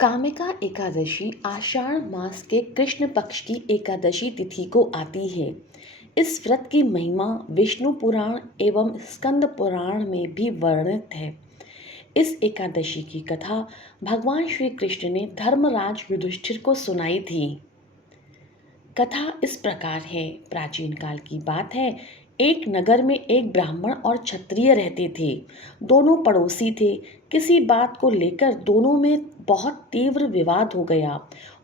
कामिका एकादशी आषाढ़ मास के कृष्ण पक्ष की एकादशी तिथि को आती है। इस व्रत की महिमा विष्णु पुराण एवं स्कंद पुराण में भी वर्णित है। इस एकादशी की कथा भगवान श्री कृष्ण ने धर्मराज युधिष्ठिर को सुनाई थी। कथा इस प्रकार है। प्राचीन काल की बात है। एक नगर में एक ब्राह्मण और क्षत्रिय रहते थे। दोनों पड़ोसी थे। किसी बात को लेकर दोनों में बहुत तीव्र विवाद हो गया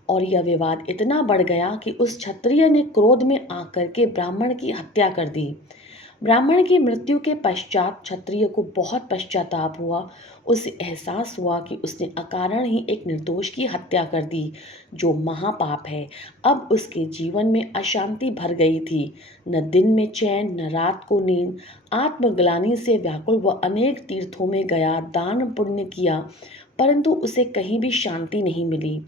और यह विवाद इतना बढ़ गया कि उस क्षत्रिय ने क्रोध में आकर के ब्राह्मण की हत्या कर दी। ब्राह्मण की मृत्यु के पश्चात क्षत्रिय को बहुत पश्चाताप हुआ। उसे एहसास हुआ कि उसने अकारण ही एक निर्दोष की हत्या कर दी, जो महापाप है। अब उसके जीवन में अशांति भर गई थी। न दिन में चैन, न रात को नींद। आत्मग्लानि से व्याकुल वह अनेक तीर्थों में गया, दान पुण्य किया, परंतु उसे कहीं भी शांति नहीं मिली।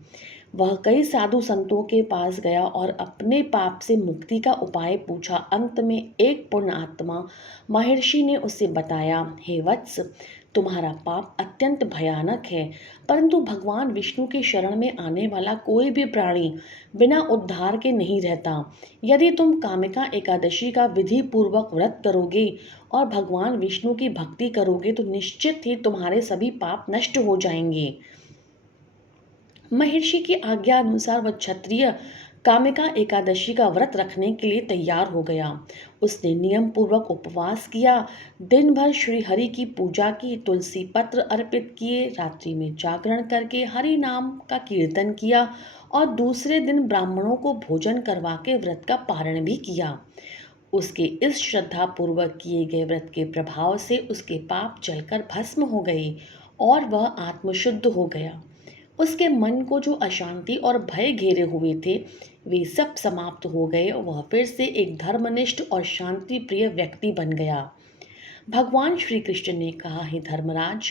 वह कई साधु संतों के पास गया और अपने पाप से मुक्ति का उपाय पूछा। अंत में एक पुण्य आत्मा महर्षि ने उसे बताया, हे वत्स, तुम्हारा पाप अत्यंत भयानक है, परंतु भगवान विष्णु की शरण में आने वाला कोई भी प्राणी बिना उद्धार के नहीं रहता। यदि तुम कामिका एकादशी का विधि पूर्वक व्रत करोगे और भगवान विष्णु की भक्ति करोगे तो निश्चित ही तुम्हारे सभी पाप नष्ट हो जाएंगे। महर्षि की आज्ञा अनुसार वह क्षत्रिय कामिका एकादशी का व्रत रखने के लिए तैयार हो गया। उसने नियम पूर्वक उपवास किया, दिन भर श्री हरि की पूजा की, तुलसी पत्र अर्पित किए, रात्रि में जागरण करके हरि नाम का कीर्तन किया और दूसरे दिन ब्राह्मणों को भोजन करवा के व्रत का पारण भी किया। उसके इस श्रद्धा पूर्वक किए गए व्रत के प्रभाव से उसके पाप जलकर भस्म हो गए और वह आत्मशुद्ध हो गया। उसके मन को जो अशांति और भय घेरे हुए थे, वे सब समाप्त हो गए और वह फिर से एक धर्मनिष्ठ और शांति प्रिय व्यक्ति बन गया। भगवान श्री कृष्ण ने कहा, हे धर्मराज,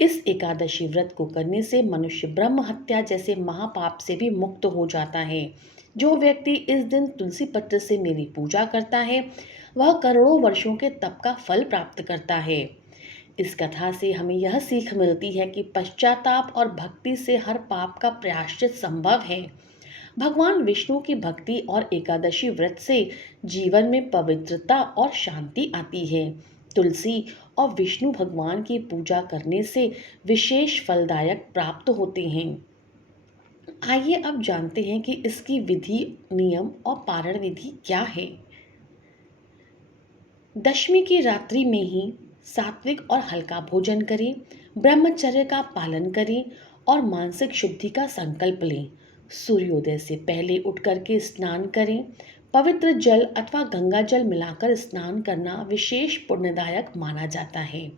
इस एकादशी व्रत को करने से मनुष्य ब्रह्म हत्या जैसे महापाप से भी मुक्त हो जाता है। जो व्यक्ति इस दिन तुलसी पत्र से मेरी पूजा करता है, वह करोड़ों वर्षों के तप का फल प्राप्त करता है। इस कथा से हमें यह सीख मिलती है कि पश्चाताप और भक्ति से हर पाप का प्रायश्चित संभव है। भगवान विष्णु की भक्ति और एकादशी व्रत से जीवन में पवित्रता और शांति आती है। तुलसी और विष्णु भगवान की पूजा करने से विशेष फलदायक प्राप्त होते हैं। आइए अब जानते हैं कि इसकी विधि, नियम और पारण विधि क्या है। दशमी की रात्रि में ही सात्विक और हल्का भोजन करें, ब्रह्मचर्य का पालन करें और मानसिक शुद्धि का संकल्प लें। सूर्योदय से पहले उठ करके स्नान करें। पवित्र जल अथवा गंगा जल मिलाकर स्नान करना विशेष पुण्यदायक माना जाता है।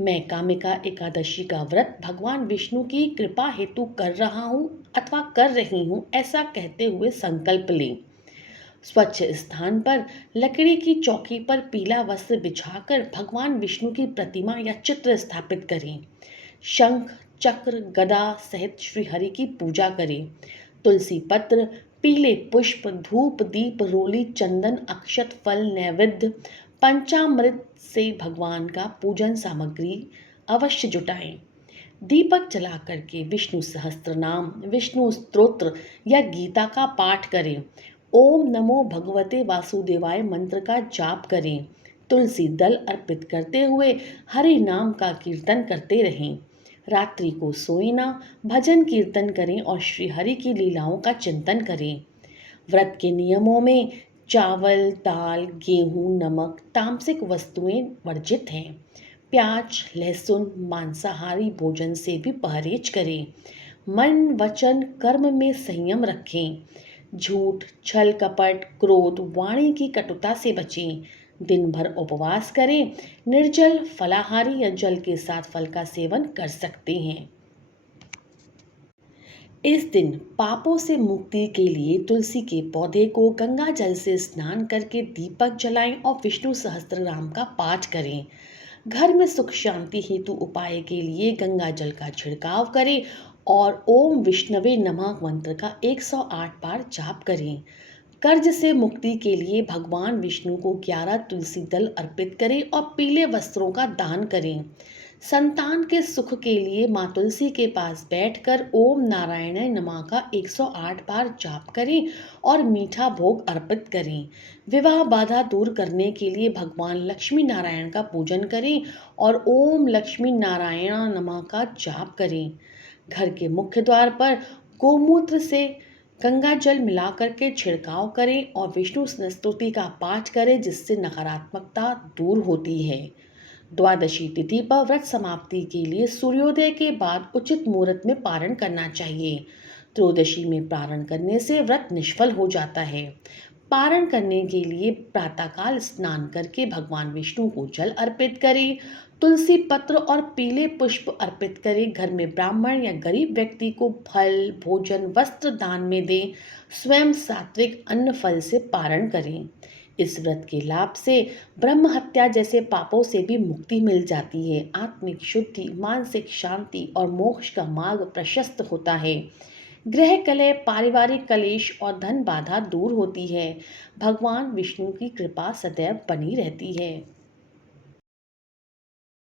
मैं कामिका एकादशी का व्रत भगवान विष्णु की कृपा हेतु कर रहा हूँ अथवा कर रही हूँ, ऐसा कहते हुए संकल्प लें। स्वच्छ स्थान पर लकड़ी की चौकी पर पीला वस्त्र बिछाकर भगवान विष्णु की प्रतिमा या चित्र स्थापित करें। शंख, चक्र, गदा सहित श्री हरि की पूजा करें। तुलसी पत्र, पीले पुष्प, धूप, दीप, रोली, चंदन, अक्षत, फल, नैवेद्य, पंचामृत से भगवान का पूजन सामग्री अवश्य जुटाएं। दीपक जला करके विष्णु सहस्त्र नाम, विष्णु स्तोत्र या गीता का पाठ करें। ओम नमो भगवते वासुदेवाय मंत्र का जाप करें। तुलसी दल अर्पित करते हुए हरि नाम का कीर्तन करते रहें। रात्रि को सोए ना, भजन कीर्तन करें और श्री हरि की लीलाओं का चिंतन करें। व्रत के नियमों में चावल, दाल, गेहूं, नमक, तामसिक वस्तुएं वर्जित हैं। प्याज, लहसुन, मांसाहारी भोजन से भी परहेज करें। मन, वचन, कर्म में संयम रखें। झूठ, छल कपट, क्रोध, वाणी की कटुता से बचें। दिन भर उपवास करें। निर्जल, फलाहारी या जल के साथ फल का सेवन कर सकते हैं। इस दिन पापों से मुक्ति के लिए तुलसी के पौधे को गंगा जल से स्नान करके दीपक जलाएं और विष्णु सहस्त्रनाम का पाठ करें। घर में सुख शांति हेतु उपाय के लिए गंगा जल का छिड़काव करें और ओम विष्णवे नमः मंत्र का 108 बार जाप करें। कर्ज से मुक्ति के लिए भगवान विष्णु को 11 तुलसी दल अर्पित करें और पीले वस्त्रों का दान करें। संतान के सुख के लिए माँ तुलसी के पास बैठकर ओम नारायणाय नमः का 108 बार जाप करें और मीठा भोग अर्पित करें। विवाह बाधा दूर करने के लिए भगवान लक्ष्मी नारायण का पूजन करें और ओम लक्ष्मी नारायण नमः का जाप करें। घर के मुख्य द्वार पर गोमूत्र से गंगा जल मिला करके छिड़काव करें और विष्णु स्तुति का पाठ करें, जिससे नकारात्मकता दूर होती है। द्वादशी तिथि पर व्रत समाप्ति के लिए सूर्योदय के बाद उचित मुहूर्त में पारण करना चाहिए। त्रयोदशी में पारण करने से व्रत निष्फल हो जाता है। पारण करने के लिए प्रातःकाल स्नान करके भगवान विष्णु को जल अर्पित करें, तुलसी पत्र और पीले पुष्प अर्पित करें। घर में ब्राह्मण या गरीब व्यक्ति को फल, भोजन, वस्त्र दान में दें। स्वयं सात्विक अन्न फल से पारण करें। इस व्रत के लाभ से ब्रह्म हत्या जैसे पापों से भी मुक्ति मिल जाती है। आत्मिक शुद्धि, मानसिक शांति और मोक्ष का मार्ग प्रशस्त होता है। गृह कलह, पारिवारिक कलेश और धन बाधा दूर होती है। भगवान विष्णु की कृपा सदैव बनी रहती है।